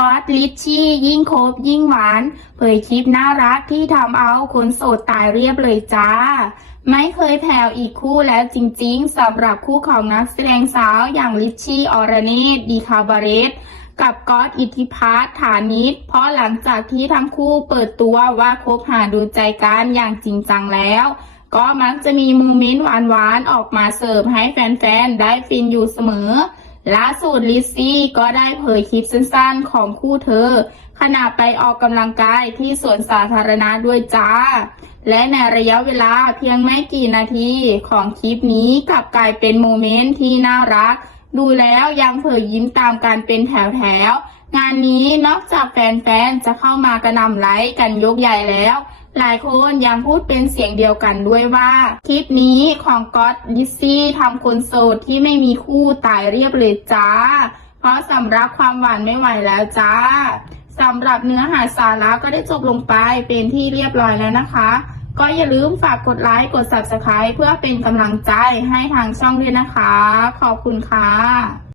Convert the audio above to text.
กอตลิชชี่ยิ่งคบยิ่งหวาน เผยคลิปน่ารักที่ทำเอาคนโสดตายเรียบเลยจ้า ไม่เคยแผ่วอีกคู่แล้วจริงๆสำหรับคู่ของนักแสดงสาวอย่างลิชชี่อรเนตดีคาบาเรสกับก๊อตอิทธิพัฒน์ฐานิชเพราะหลังจากที่ทั้งคู่เปิดตัวว่าคบหาดูใจกันอย่างจริงจังแล้ว ก็มักจะมีโมเมนต์หวานๆออกมาเสิร์ฟให้แฟนๆ ได้ฟินอยู่เสมอ ล่าสุดลิซซี่ก็ได้เผยคลิปสั้นๆของคู่เธอ ขณะไปออกกำลังกายที่สวนสาธารณะด้วยจ้า และในระยะเวลาเพียงไม่กี่นาทีของคลิปนี้กลับกลายเป็นโมเมนต์ที่น่ารัก ดูแล้วยังเผยยิ้มตามกันเป็นแถวๆงานนี้นอกจากแฟนๆ จะเข้ามากระนำไลค์กันยกใหญ่แล้ว หลายคนยังพูดเป็นเสียงเดียวกันด้วยว่า คลิปนี้ของก๊อตดิซซี่ทำคนโสดที่ไม่มีคู่ตายเรียบเลยจ้า เพราะสำรับความหวานไม่ไหวแล้วจ้าสำหรับเนื้อหาสาระก็ได้จบลงไปเป็นที่เรียบร้อยแล้วนะคะ ก็อย่าลืมฝากกดไลค์กด Subscribe เพื่อเป็นกำลังใจให้ทางช่องด้วยนะคะ ขอบคุณค่ะ